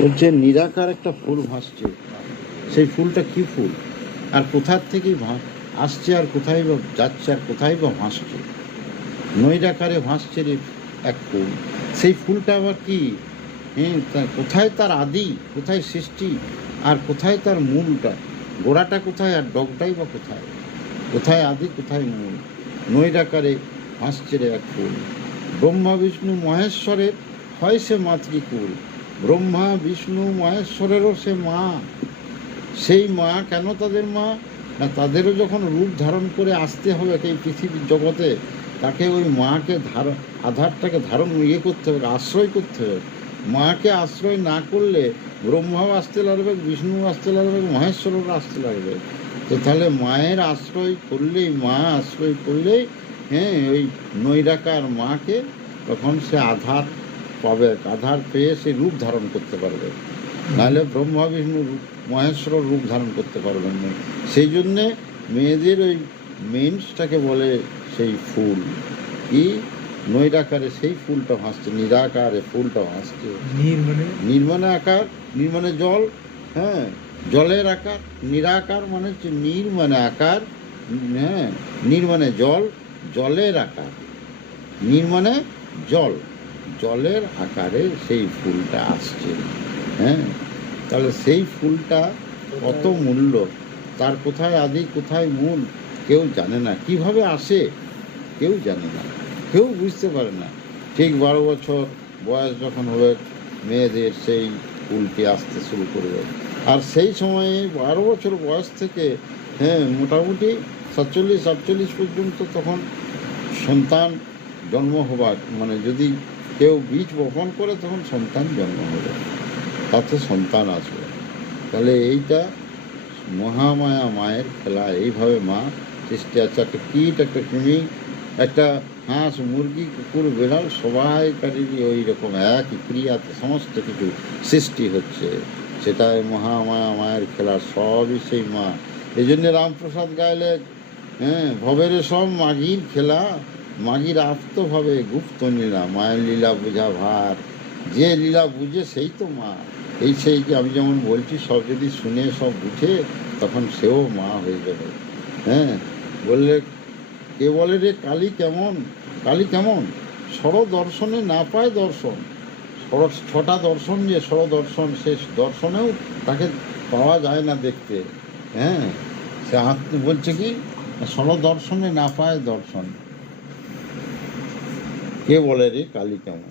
বলছে নিরাকার একটা ফুল ভাসছে, সেই ফুলটা কি ফুল, আর কোথার থেকেই আসছে, আর কোথায় বা যাচ্ছে, আর কোথায় বা ভাসছে। নৈরাকারে ভাসছে রে এক ফুল, সেই ফুলটা আবার কি, কোথায় তার আদি, কোথায় সৃষ্টি, আর কোথায় তার মূলটা, গোড়াটা কোথায়, আর ডগটাই বা কোথায়, কোথায় আদি কোথায় মূল। নৈরাকারে ভাসছে রে এক ফুল। ব্রহ্মা বিষ্ণু মহেশ্বরের হয় সে মাতৃকুল। ব্রহ্মা বিষ্ণু মহেশ্বরেরও সে মা। সেই মা কেন তাদের মা, না তাদেরও যখন রূপ ধারণ করে আসতে হবে এই পৃথিবীর জগতে, তাকে ওই মাকে আধারটাকে ধারণ করতে হবে, আশ্রয় করতে হবে। মাকে আশ্রয় না করলে ব্রহ্মাও আসতে লাগবে, বিষ্ণু আসতে লাগবে, মহেশ্বরও আসতে লাগবে। তো তাহলে মায়ের আশ্রয় করলেই, মা আশ্রয় করলেই ওই নৈরাকার মাকে তখন সে আধার পাবে, আধার পেয়ে সে রূপ ধারণ করতে পারবে। নাহলে ব্রহ্মা বিষ্ণু মহেশ্বর রূপ ধারণ করতে পারবেন না। সেই জন্যে মেয়েদের ওই মেন্সটাকে বলে সেই ফুল কি, নৈরাকারে সেই ফুলটা ভাসছে, নিরাকারে ফুলটা ভাসছে। নির্মাণে আকার, নির্মাণে জল, জলের আকার। নিরাকার মানে হচ্ছে নির্মাণে আকার, নির্মাণে জল, জলের আকার, নির্মাণে জল, জলের আকারে সেই ফুলটা আসছে। তাহলে সেই ফুলটা কত মূল্য, তার কোথায় আদি কোথায় মূল কেউ জানে না, কিভাবে আসে কেউ জানে না, কেউ বুঝতে পারে না। ঠিক 12 বছর বয়স যখন হবে মেয়েদের, সেই ফুলটি আসতে শুরু করবে। আর সেই সময়ে 12 বছর বয়স থেকে মোটামুটি 47-48 পর্যন্ত তখন সন্তান জন্ম হবার, মানে যদি কেউ বীজ বপন করে তখন সন্তান জন্ম হবে, তাতে সন্তান আসবে। তাহলে এইটা মহামায়া মায়ের খেলা, এইভাবে মা সৃষ্টি আছে। একটা কীট, একটা কৃমি, একটা হাঁস, মুরগি, কুকুর, বেড়াল, সবাইকারই ওই রকম একই ক্রিয়াতে সমস্ত কিছু সৃষ্টি হচ্ছে। সেটাই মহামায়া মায়ের খেলা, সবই সেই মা। এই জন্যে রামপ্রসাদ গাইলে ভবেরে সব মাগির খেলা, মাগির আপ্তভাবে গুপ্ত লীলা, মায়ের লীলা বোঝা ভার, যে লীলা বুঝে সেই তো মা। এই সেই যে আমি যেমন বলছি, সব যদি শুনে সব বুঝে তখন সেও মা হয়ে যাবে। বললে কে বলে রে কালী কেমন, কালী কেমন, দর্শনে না পায় দর্শন। 6টা দর্শন, যে দর্শন, সে দর্শনেও তাকে পাওয়া যায় না দেখতে। সে বলছে কি, দর্শনে না পায় দর্শন। কে বলে রে কালী কেমন।